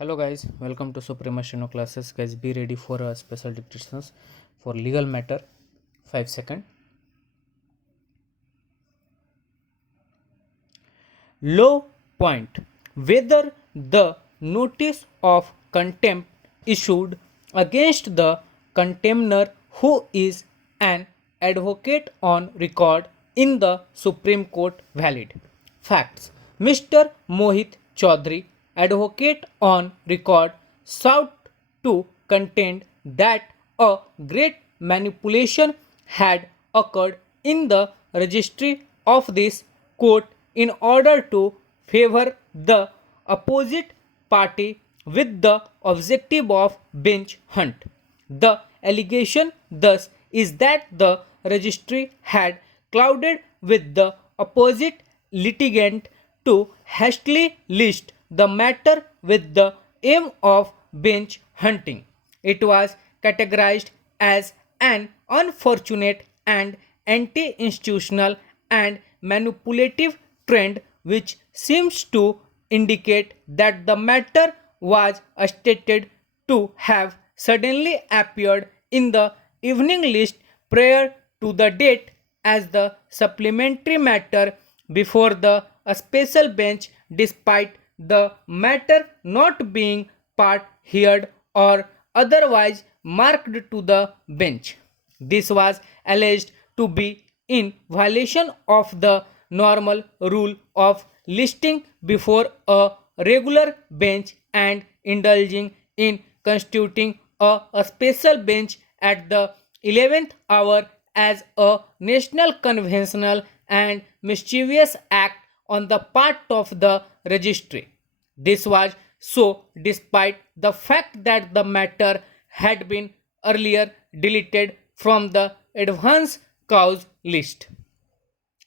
Hello guys, welcome to Suprema Shino classes. Guys, be ready for a special dictations for legal matter. 5 seconds. Law point: whether the notice of contempt issued against the contemner who is an advocate on record in the Supreme Court valid. Facts: Mr. Mohit Chaudhary, advocate on record, sought to contend that a great manipulation had occurred in the registry of this court in order to favor the opposite party with the objective of bench hunt. The allegation thus is that the registry had clouded with the opposite litigant to hastily list the matter with the aim of bench hunting. It was categorized as an unfortunate and anti institutional and manipulative trend which seems to indicate that the matter was stated to have suddenly appeared in the evening list prior to the date as the supplementary matter before the special bench despite the matter not being part heard or otherwise marked to the bench. This was alleged to be in violation of the normal rule of listing before a regular bench and indulging in constituting a special bench at the 11th hour as a national conventional and mischievous act on the part of the registry. This was so despite the fact that the matter had been earlier deleted from the advance cause list.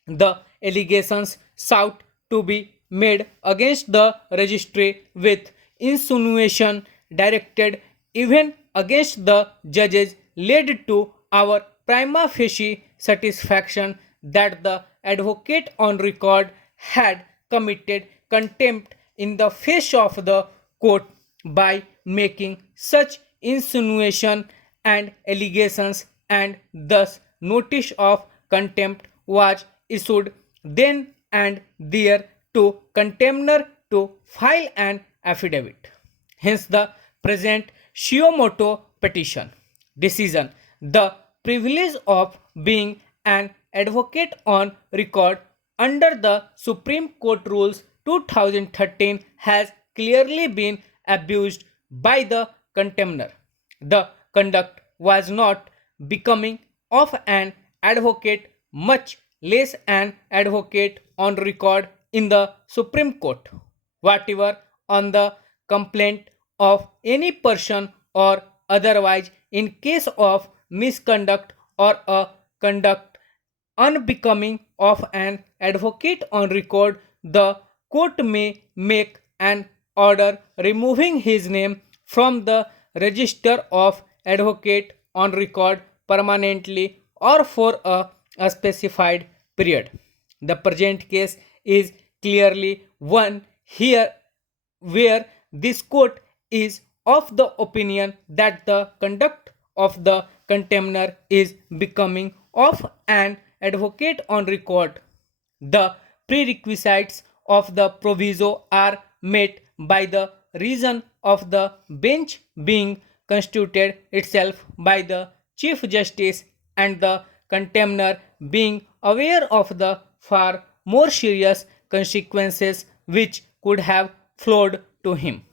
The allegations sought to be made against the registry with insinuation directed even against the judges led to our prima facie satisfaction that the advocate on record had committed contempt in the face of the court by making such insinuation and allegations, and thus notice of contempt was issued then and there to contemner to file an affidavit. Hence the present Shiomoto petition. Decision: the privilege of being an advocate on record under the Supreme Court Rules 2013 has clearly been abused by the contemner. The conduct was not becoming of an advocate, much less an advocate on record in the Supreme Court. Whatever on the complaint of any person or otherwise in case of misconduct or a conduct unbecoming of an advocate on record, the court may make an order removing his name from the register of advocate on record permanently or for a specified period. The present case is clearly one here where this court is of the opinion that the conduct of the contemner is becoming of an advocate on record. The prerequisites of the proviso are met by the reason of the bench being constituted itself by the Chief Justice and the contemner being aware of the far more serious consequences which could have flowed to him.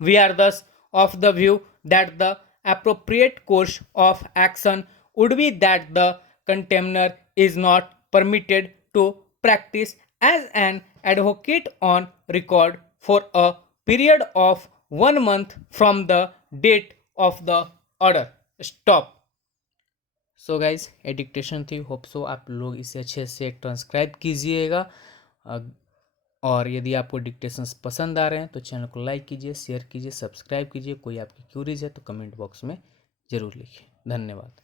We are thus of the view that the appropriate course of action would be that the contemner is not permitted to practice as an advocate on record for a period of 1 month from the date of the order. Stop. So guys ये dictation थी, hope so आप लोग इसे अच्छे से transcribe कीजिएगा। और यदि आपको डिक्टेशंस पसंद आ रहे हैं तो चैनल को लाइक कीजिए, शेयर कीजिए, सब्सक्राइब कीजिए। कोई आपकी क्यूरीज है तो कमेंट बॉक्स में ज़रूर लिखिए। धन्यवाद।